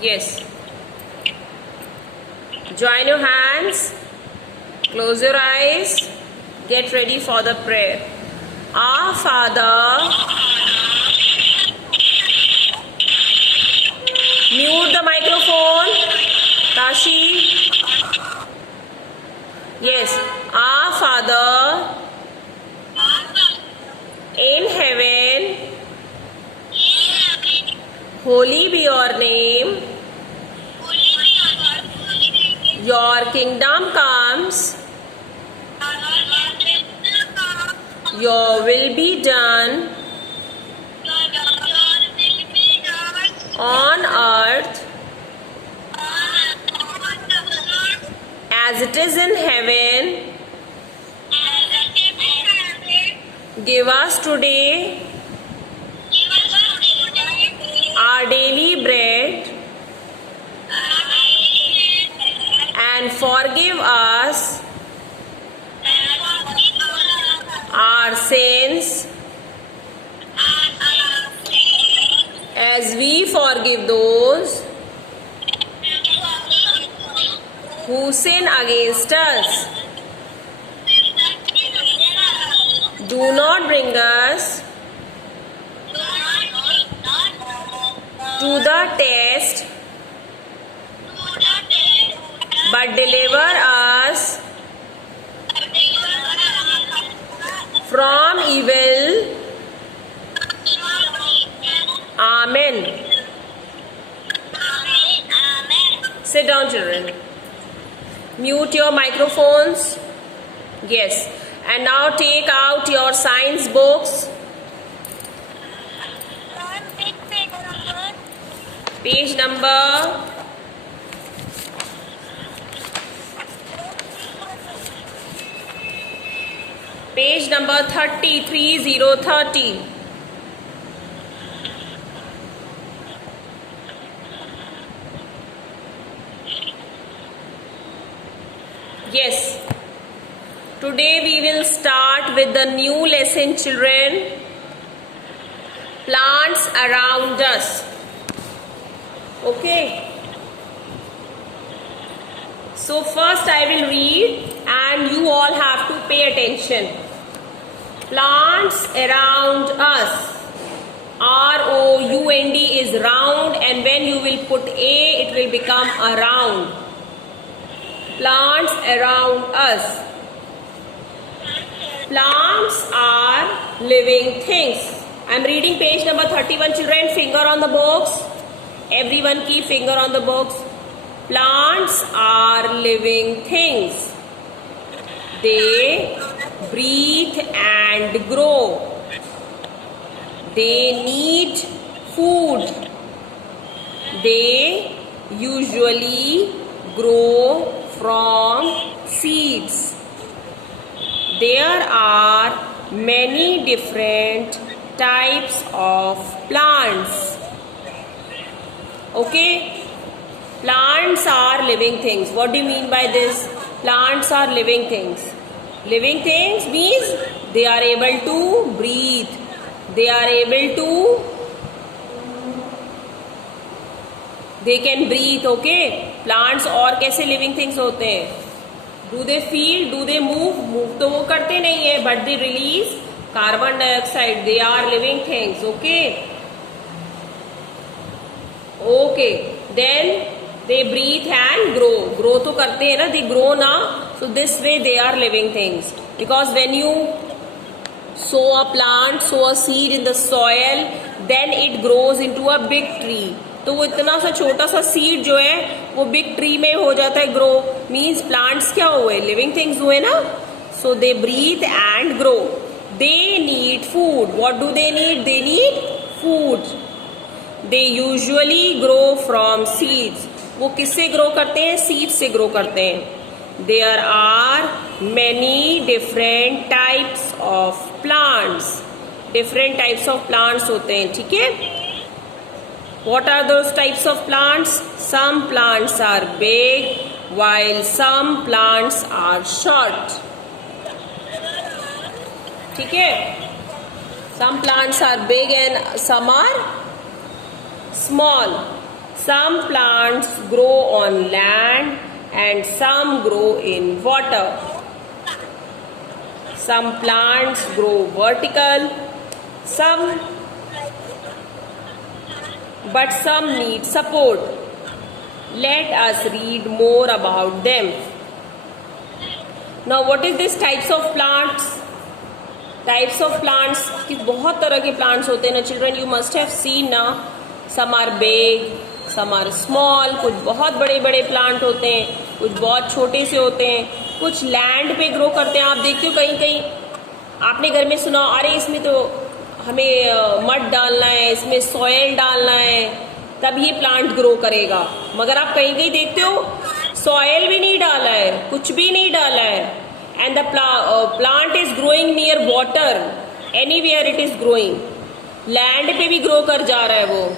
Yes. Join your hands. Close your eyes. Get ready for the prayer. Our Father. Mute the microphone. Tashi. Yes. Our Father in heaven, holy be your name. Your kingdom comes. Your will be done on earth as it is in heaven. Give us today our daily bread and forgive us our sins as we forgive those who sin against us. Do not bring us to the test, but deliver us from evil. Amen. Sit down, children. Mute your microphones. Yes. And now take out your science books. Page number 30. Yes. Today we will start with the new lesson, children. Plants around us. Okay. So first I will read and you all have to pay attention. Plants around us. R-O-U-N-D is round, and when you will put A, it will become around. Plants around us. Plants are living things. I am reading page number 31, children. Finger on the books. Everyone keep finger on the books. Plants are living things. They breathe and grow. They need food. They usually grow from seeds. There are many different types of plants. Okay? Plants are living things. What do you mean by this? Plants are living things. Living things means they are able to breathe. They are able to, they can breathe, okay? Plants और कैसे living things होते हैं? Do they feel? Do they move? Move तो वो करते नहीं है, but they release carbon dioxide. They are living things, okay? Okay. Then they breathe and grow. Grow तो करते हैं ना? They grow ना. So this way they are living things. Because when you sow a plant, sow a seed in the soil, then it grows into a big tree. तो वो इतना सा छोटा सा सीड जो है वो बिग ट्री में हो जाता है ग्रो. मीन्स प्लांट्स क्या हुए? लिविंग थिंग्स हुए ना. So they breathe and grow. They need food. What do they need? They need food. They usually grow from seeds. वो किससे ग्रो करते हैं? सीड से ग्रो करते हैं. There are many different types of plants. Different types of plants होते हैं. ठीक है. What are those types of plants? Some plants are big while some plants are short. ठीक है. Some plants are big and some are small. Some plants grow on land and some grow in water. Some plants grow vertical, but some need support. Let us read more about them. Now, what is this types of plants? Types of plants कि बहुत तरह के plants होते हैं ना children. You must have seen ना. Some are big, some are small. कुछ बहुत बड़े बड़े प्लांट होते हैं, कुछ बहुत छोटे से होते हैं, कुछ लैंड पे ग्रो करते हैं. आप देखते हो कहीं कहीं आपने घर में सुना, अरे इसमें तो हमें मड डालना है, इसमें सॉयल डालना है, तब ये प्लांट ग्रो करेगा. मगर आप कहीं कहीं देखते हो सॉयल भी नहीं डाला है, कुछ भी नहीं डाला है, and the plant is growing near water. Anywhere it is growing. Land पे भी ग्रो कर जा रहा है वो.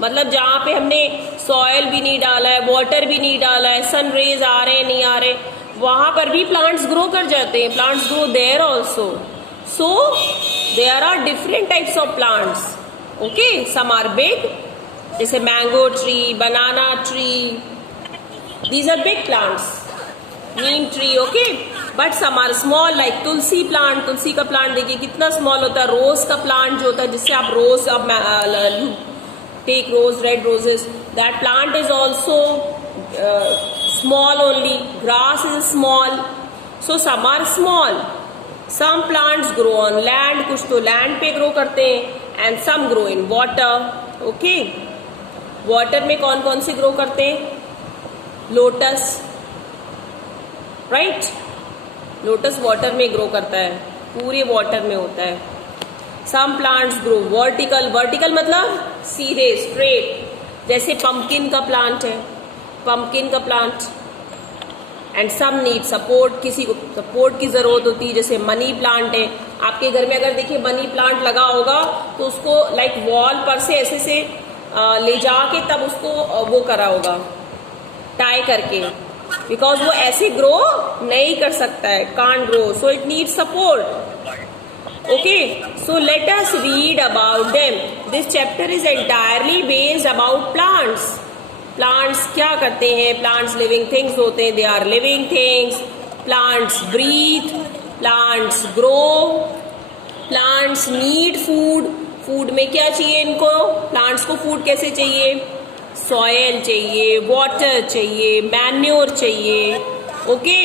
मतलब जहाँ पे हमने सॉयल भी नहीं डाला है, वाटर भी नहीं डाला है, सन रेज आ रहे नहीं आ रहे, वहां पर भी प्लांट्स ग्रो कर जाते हैं. Plants grow there also. So there are different types of plants. Okay, some are big, जैसे mango tree, banana tree, these are big plants. Neem tree. Okay, but some are small like tulsi plant. तुलसी का plant देखिए कितना small होता है. रोज का plant जो होता है, जिससे आप रोज take rose, red roses, that plant is also small only. Grass is small. So some are small. Some plants grow on land, कुछ तो land पे grow करते हैं, and some grow in water. Okay, water में कौन कौन से grow करते हैं? Lotus, right? लोटस water में grow करता है, पूरे water में होता है. Some plants grow vertical. Vertical मतलब सीधे, straight. जैसे pumpkin का plant है, pumpkin का plant. And some need support. किसी को support की जरूरत होती है, जैसे मनी प्लांट है. आपके घर में अगर देखिए मनी प्लांट लगा होगा तो उसको like wall पर से ऐसे से ले जाके तब उसको वो करा होगा, टाई करके, because वो ऐसे ग्रो नहीं कर सकता है, can't grow, so it needs support. Okay, so let us read about them. This chapter is entirely based about plants. Plants क्या करते हैं? Plants living things होते हैं. They are living things. Plants breathe. Plants grow. Plants need food. Food में क्या चाहिए इनको? Plants को food कैसे चाहिए? Soil चाहिए, water चाहिए, manure चाहिए. ओके,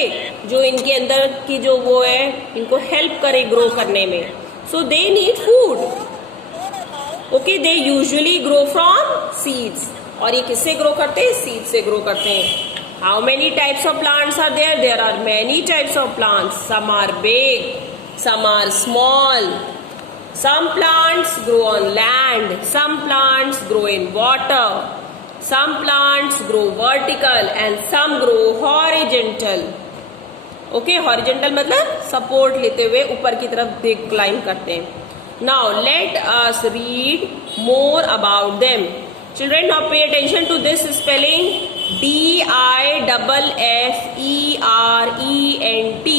जो इनके अंदर की जो वो है, इनको हेल्प करे ग्रो करने में. So they need food. Okay, they usually grow from seeds. और ये किससे ग्रो करते हैं? सीड से ग्रो करते हैं. How many types of plants are there? There are many types of plants. Some are big, some are small. Some plants grow on land, some plants grow in water. Some plants grow vertical and some grow horizontal. Okay, horizontal मतलब support लेते हुए ऊपर की तरफ climb करते हैं. Now let us read more about them. Children, now pay attention to this spelling. DIFFERENT.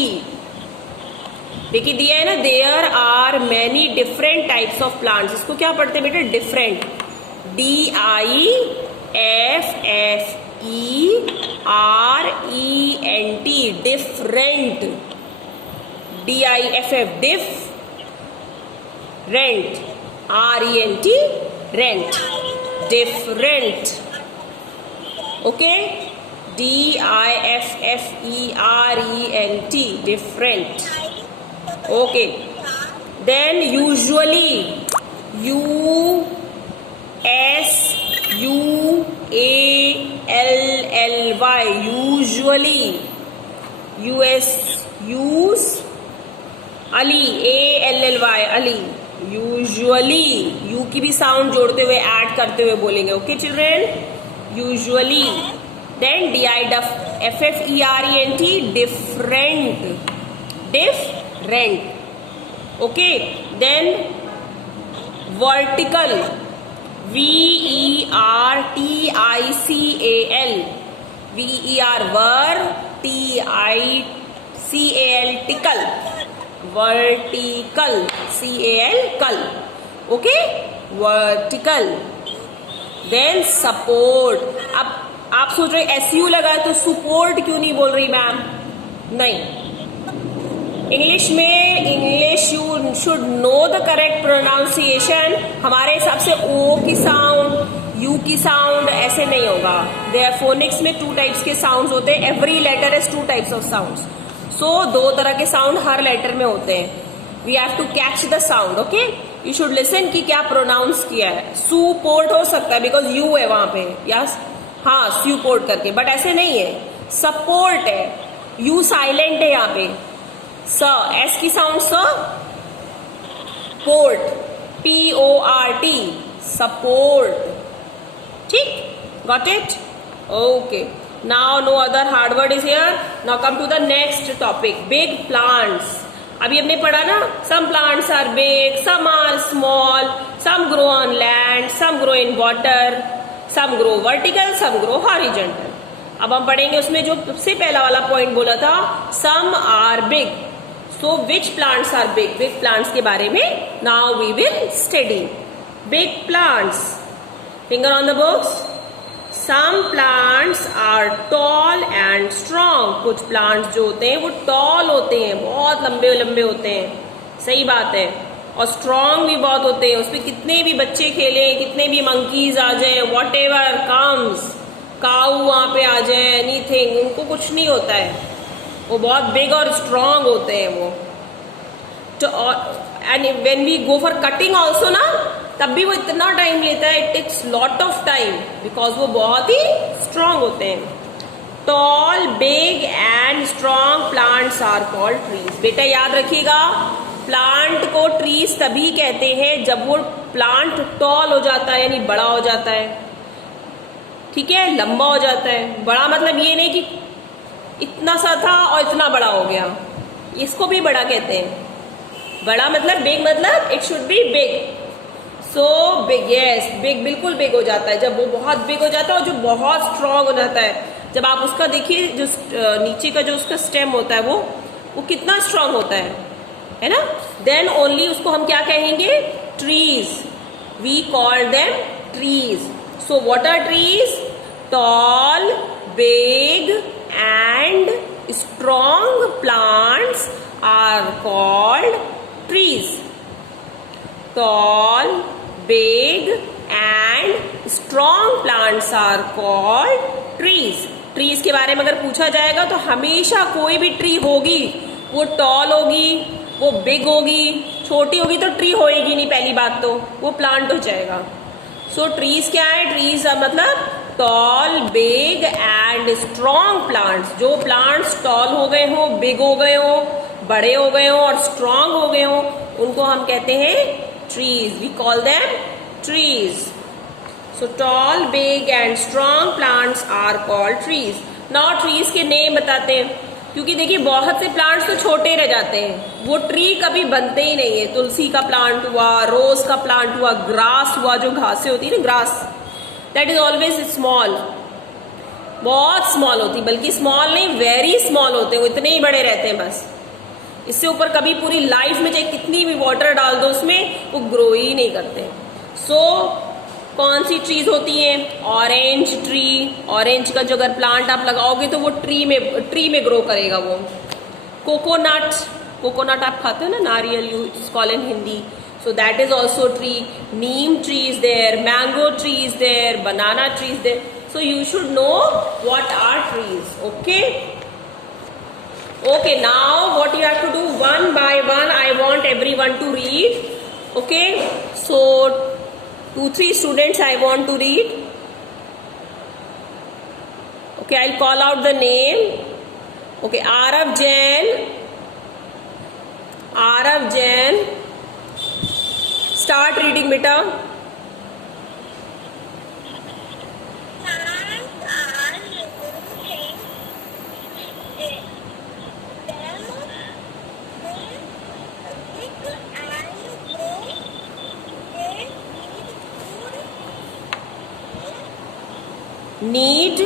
देखिए दिया है ना, there are many different types of plants. इसको क्या पढ़ते हैं बेटा? Different. DIFFERENT. Different. DIFF diff. Rent. RENT. Rent. Different. Okay. DIFFERENT. Different. Okay. Then usually. USUALLY. Usually. Use. Ali. ALLY. Ali. Usually. U की भी साउंड जोड़ते हुए add करते हुए बोलेंगे. Okay children? Usually. Then DIFFERENT. Different. Different. Okay. Then vertical. VERTICAL. VER ver. TICAL tickle. Vertical. CAL cal. Okay. Vertical. Then support. अब आप सोच रहे SU लगा है तो सपोर्ट क्यों नहीं बोल रही मैम? नहीं, इंग्लिश में English you should know the correct pronunciation. हमारे हिसाब से O की साउंड, U की साउंड ऐसे नहीं होगा. देयर फोनिक्स में 2 टाइप्स के साउंड्स होते हैं. Every letter is 2 types of sounds. So 2 तरह के साउंड हर लेटर में होते हैं. We have to catch the sound. Okay, you should listen कि क्या प्रोनाउंस किया है. सुपोर्ट हो सकता है बिकॉज यू है वहां पे. यस, हाँ, सुपोर्ट करके, बट ऐसे नहीं है. सपोर्ट है, यू साइलेंट है यहाँ पे. स, एस की साउंड स. Port, PORT, support. ठीक, got it? Okay, now no other hard word is here. Now come to the next topic, big plants. अभी हमने पढ़ा ना, some plants are big, some are small, some grow on land, some grow in water, some grow vertical, some grow horizontal. अब हम पढ़ेंगे उसमें जो सबसे पहला वाला पॉइंट बोला था, some are big. So which plants are big? Big plants के बारे में now we will study. Big plants, finger on the books. Some plants are tall and strong. कुछ प्लांट्स जो होते हैं वो टॉल होते हैं, बहुत लंबे लंबे होते हैं. सही बात है. और स्ट्रॉन्ग भी बहुत होते हैं. उसमें कितने भी बच्चे खेले, कितने भी मंकीज आ जाए, वॉट एवर कम्स, काऊ वहां पे आ जाए, एनीथिंग, उनको कुछ नहीं होता है. वो बहुत बिग और स्ट्रॉन्ग होते हैं वो. तो and when we go for cutting also ना, तब भी वो इतना टाइम लेता है. It takes lot of time because वो बहुत ही स्ट्रॉन्ग होते हैं. Tall, big and strong plants are called trees. बेटा याद रखिएगा, प्लांट को ट्रीज तभी कहते हैं जब वो प्लांट टॉल हो जाता है, यानी बड़ा हो जाता है. ठीक है, लंबा हो जाता है. बड़ा मतलब ये नहीं कि इतना सा था और इतना बड़ा हो गया, इसको भी बड़ा कहते हैं. बड़ा मतलब, बिग मतलब it should be big. So big, yes, big, बिल्कुल बिग हो जाता है जब वो बहुत बिग हो जाता है. और जो बहुत स्ट्रांग हो जाता है, जब आप उसका देखिए, जो नीचे का जो उसका स्टेम होता है वो कितना स्ट्रांग होता है ना. देन ओनली उसको हम क्या कहेंगे? Trees. We call them trees. So what are trees? Tall, big and strong plants are called trees. Tall, big and strong plants are called trees. Trees के बारे में अगर पूछा जाएगा तो हमेशा कोई भी ट्री होगी, वो टॉल होगी, वो बिग होगी. छोटी होगी तो ट्री होएगी नहीं, पहली बात तो वो प्लांट हो जाएगा. सो ट्रीज क्या है? ट्रीज मतलब tall, big and strong plants. जो प्लांट्स टॉल हो गए हो, बिग हो गए हो, बड़े हो गए हो और स्ट्रॉन्ग हो गए हो, उनको हम कहते हैं trees. We call them trees. So tall, big and strong plants are called trees. Now trees के नेम बताते हैं, क्योंकि देखिए बहुत से प्लांट्स तो छोटे रह जाते हैं, वो ट्री कभी बनते ही नहीं है. तुलसी का प्लांट हुआ, रोज का प्लांट हुआ, ग्रास हुआ, जो घासें होती है ना, grass, that is always small. बहुत स्मॉल होती, बल्कि स्मॉल नहीं, वेरी स्मॉल होते हैं. वो इतने ही बड़े रहते हैं बस. इससे ऊपर कभी पूरी लाइफ में चाहे कितनी भी वाटर डाल दो उसमें, वो ग्रो ही नहीं करते. सो कौन सी ट्रीज होती हैं? Orange tree. ऑरेंज का जो अगर प्लांट आप लगाओगे तो वो ट्री में ग्रो करेगा वो. कोकोनट, कोकोनट आप खाते हो ना, नारियल, you call in Hindi. So that is also tree. Neem tree is there, mango tree is there, banana tree is there. So you should know what are trees. Okay? Okay, now what you have to do, one by one I want everyone to read. Okay? So 2-3 students I want to read. Okay, I'll call out the name. Okay, Arav Jain. Arav Jain. Start reading, beta. Need.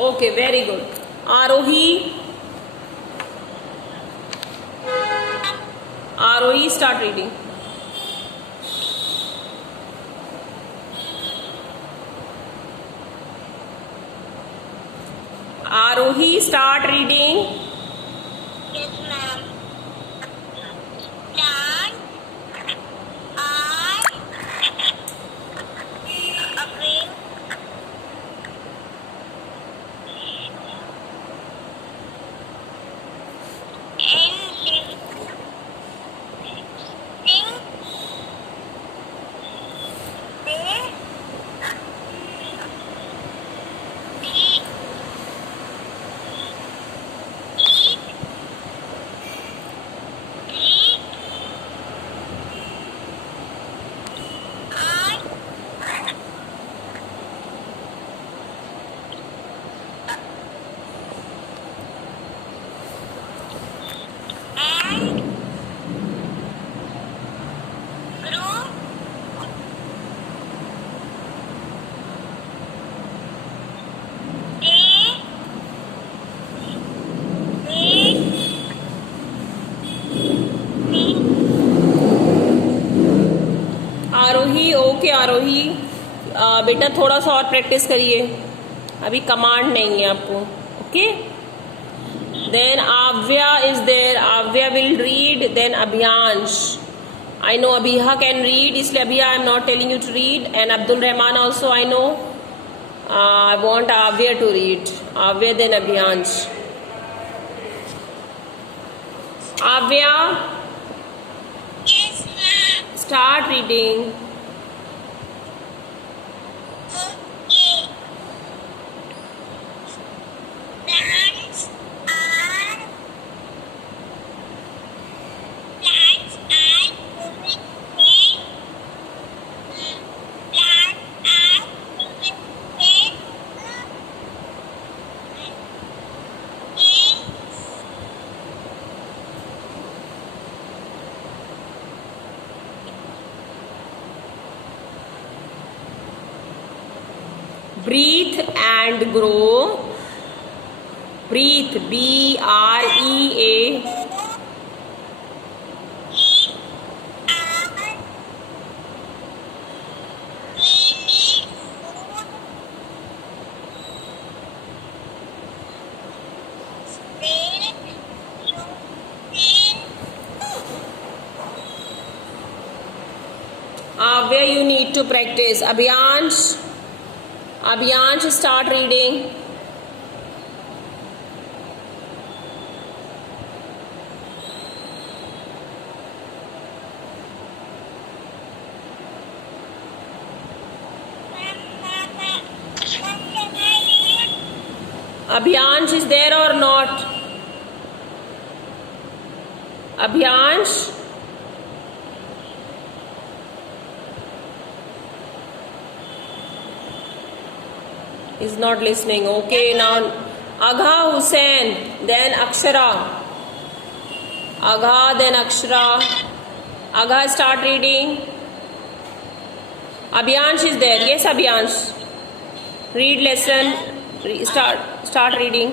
Okay, very good. Arohi. Arohi, start reading. Arohi, start reading. Yes, ma'am. Plant are appearing in living they eat, drink, and grow. They make Aarohi. Okay Aarohi, बेटा थोड़ा सा और practice करिए, अभी command नहीं है आपको. Okay. Then Aavya is there. Aavya will read. Then Abhiyansh. I know Abhiha can read, इसलिए Abhiya I am not telling you to read. And Abdul Rahman also I know. I want Aavya to read. Aavya then Abhiyansh. Aavya, yes, ma'am. start reading. Okay. Plants are moving in. Plants are moving in. Breathe and grow. Breathe, B-R-E-A. Where you need to practice. Abhiyansh, start reading. Abhiyansh is there or not? Abhiyansh? Is not listening. Okay, now Agha Hussain, then Akshara. Agha, then Akshara. Agha, start reading. Abhiyansh is there. Yes, Abhiyansh. Read lesson. Start reading.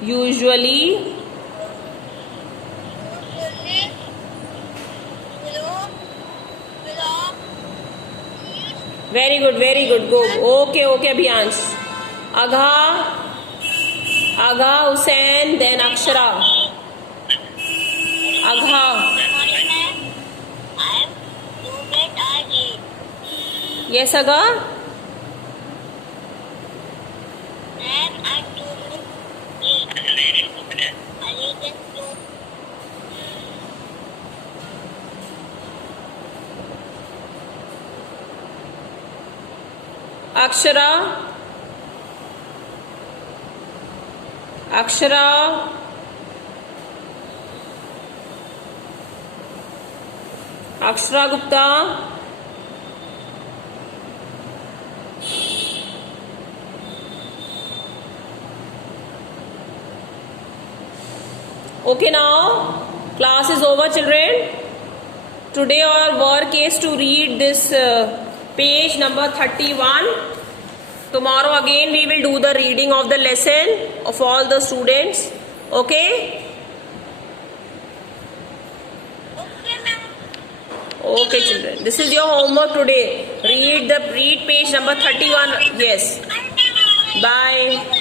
Usually. Very good, very good. Go. Okay, Abhiyansh. Agha Hussain, then Akshara. Agha. Yes, Agha. Akshara. Akshara Gupta. Okay, now class is over, children. Today our work is to read this page number 31. Tomorrow again we will do the reading of the lesson of all the students. Okay? Okay, ma'am. Okay, children. This is your homework today. Read page number 31. Yes. Bye.